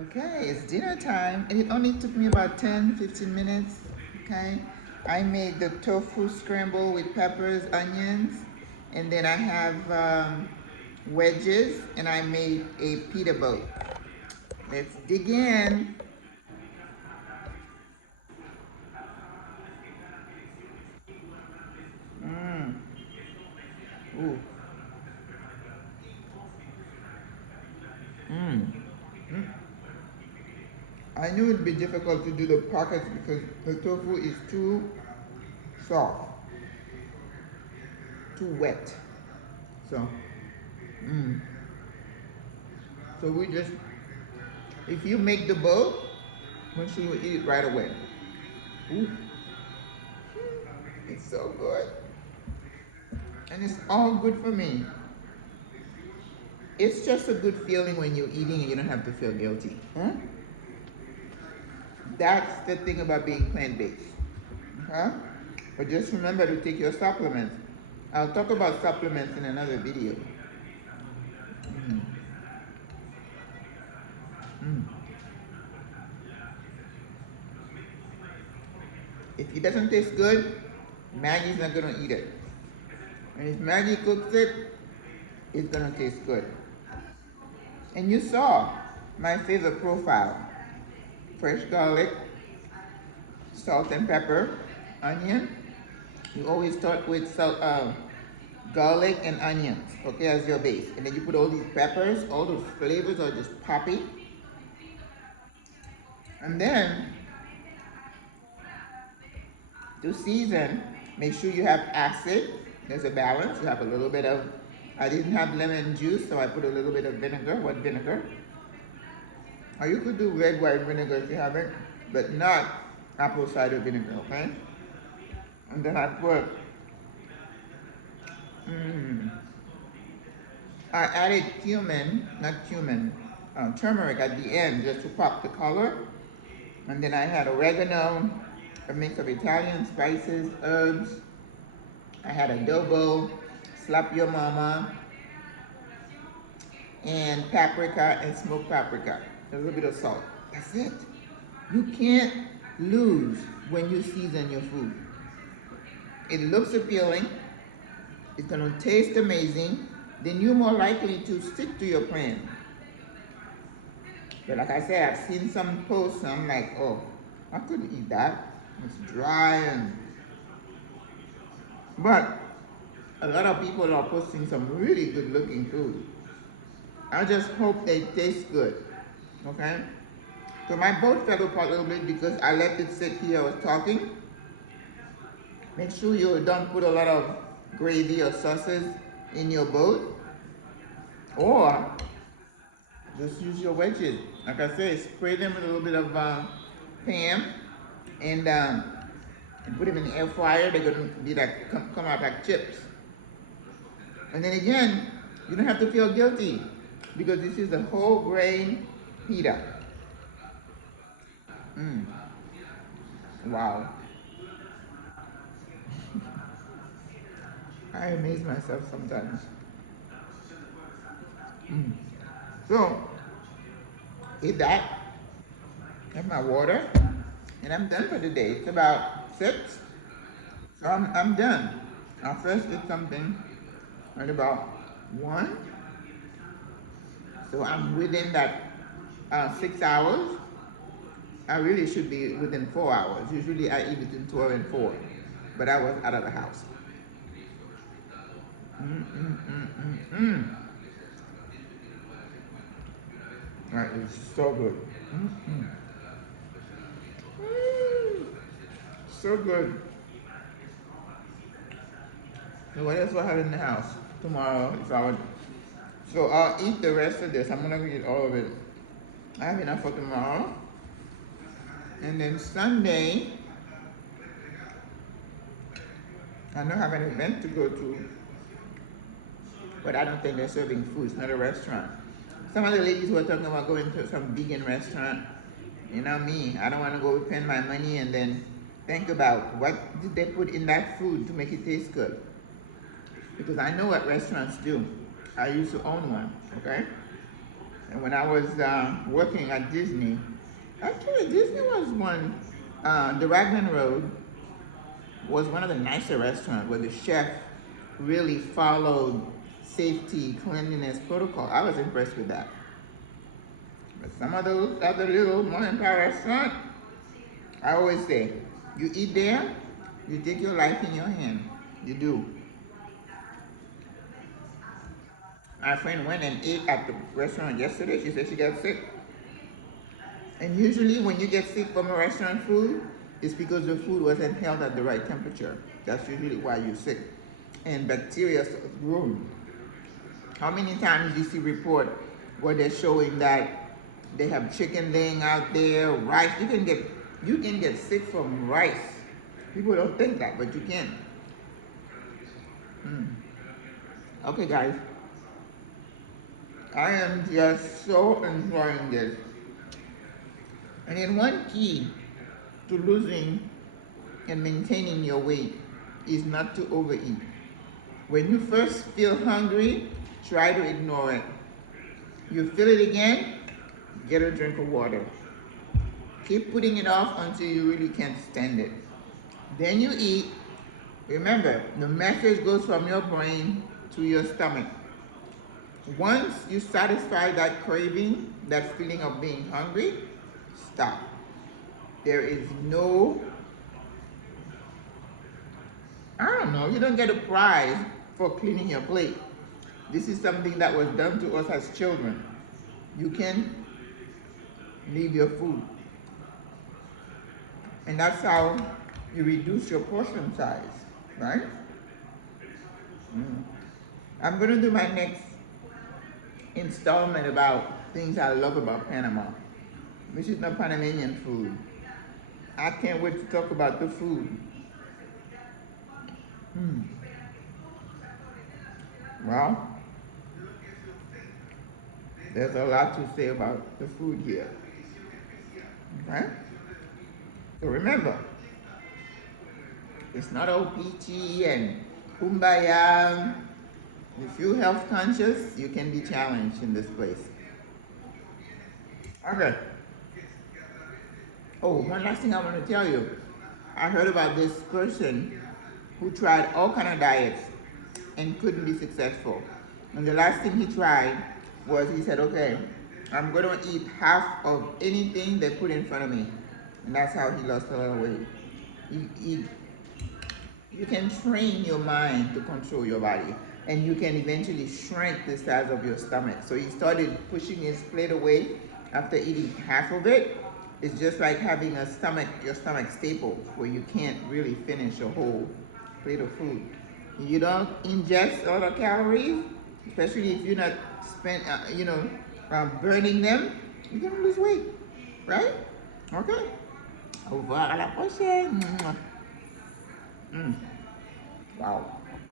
Okay, it's dinner time, and it only took me about 10-15 minutes. Okay, I made the tofu scramble with peppers, onions, and then I have wedges, and I made a pita boat. Let's dig in. Mmm. Ooh. Mmm. I knew it'd be difficult to do the pockets because the tofu is too soft, too wet. So, mmm. So we just, if you make the boat, make sure you eat it right away. Ooh, it's so good. And it's all good for me. It's just a good feeling when you're eating and you don't have to feel guilty. Huh? That's the thing about being plant-based. Huh? But just remember to take your supplements. I'll talk about supplements in another video. Mm. Mm. If it doesn't taste good, Maggie's not gonna eat it. And if Maggie cooks it, it's gonna taste good. And you saw my favorite profile. Fresh garlic, salt and pepper, onion. You always start with salt, garlic and onions, okay, as your base. And then you put all these peppers, all those flavors are just poppy. And then to season, make sure you have acid. There's a balance. You have a little bit of, I didn't have lemon juice, so I put a little bit of vinegar, white vinegar. Or you could do red wine vinegar if you have it, but not apple cider vinegar, okay? And then I put, I added cumin, not cumin, turmeric at the end just to pop the color. And then I had oregano, a mix of Italian spices, herbs. I had adobo, slap your mama, and paprika and smoked paprika. A little bit of salt. That's it. You can't lose when you season your food. It looks appealing. It's gonna taste amazing. Then you're more likely to stick to your plan. But like I said, I've seen some posts and I'm like, oh, I couldn't eat that. It's dry and, but a lot of people are posting some really good looking food. I just hope they taste good, okay? So my boat fell apart a little bit because I let it sit here, I was talking. Make sure you don't put a lot of gravy or sauces in your boat, or just use your wedges. Like I said, spray them with a little bit of Pam and put them in the air fryer. They're gonna be like come out like chips. And then again, you don't have to feel guilty because this is a whole grain pita. Mm. Wow. I amaze myself sometimes. Mm. So, eat that. Have my water, and I'm done for the day. It's about 6, so I'm done. I'll first eat something at about 1, so I'm within that 6 hours. I really should be within 4 hours. Usually I eat between 12 and 4, but I was out of the house. That is so good. So good. So what else do I have in the house tomorrow? If I would, so I'll eat the rest of this. I'm gonna eat all of it. I have enough for tomorrow. And then Sunday, I don't have an event to go to, but I don't think they're serving food. It's not a restaurant. Some of the ladies were talking about going to some vegan restaurant. You know me, I don't want to go spend my money and then think about what did they put in that food to make it taste good. Because I know what restaurants do. I used to own one, okay? And when I was working at Disney, actually Disney was one, the Raglan Road was one of the nicer restaurants where the chef really followed safety, cleanliness protocol. I was impressed with that. But some of those other little more empowered restaurants, I always say, you eat there, you take your life in your hand. You do. My friend went and ate at the restaurant yesterday. She said she got sick. And usually when you get sick from a restaurant food, it's because the food wasn't held at the right temperature. That's usually why you're sick. And bacteria starts growing. How many times do you see report where they're showing that they have chicken laying out there, rice? You can get sick from rice. People don't think that, but you can. Okay, guys. I am just so enjoying this. And then one key to losing and maintaining your weight is not to overeat. When you first feel hungry, try to ignore it. You feel it again, get a drink of water. Keep putting it off until you really can't stand it. Then you eat. Remember, the message goes from your brain to your stomach. Once you satisfy that craving, that feeling of being hungry, stop. There is no, I don't know, you don't get a prize for cleaning your plate. This is something that was done to us as children. You can leave your food. And that's how you reduce your portion size, right? I'm going to do my next installment about things I love about Panama, which is the Panamanian food. I can't wait to talk about the food. Well, there's a lot to say about the food here. Okay? So remember, it's not all peachy and kumbaya. If you're health conscious, you can be challenged in this place. Okay. Oh, one last thing I want to tell you. I heard about this person who tried all kind of diets and couldn't be successful. And the last thing he tried was he said, okay, I'm going to eat half of anything they put in front of me. And that's how he lost a lot of weight. You can train your mind to control your body. And you can eventually shrink the size of your stomach. So he started pushing his plate away after eating half of it. It's just like having your stomach staple, where you can't really finish a whole plate of food. You don't ingest a lot of calories, especially if you're not burning them, you're gonna lose weight, right? Okay. Au revoir, à la prochaine. Wow.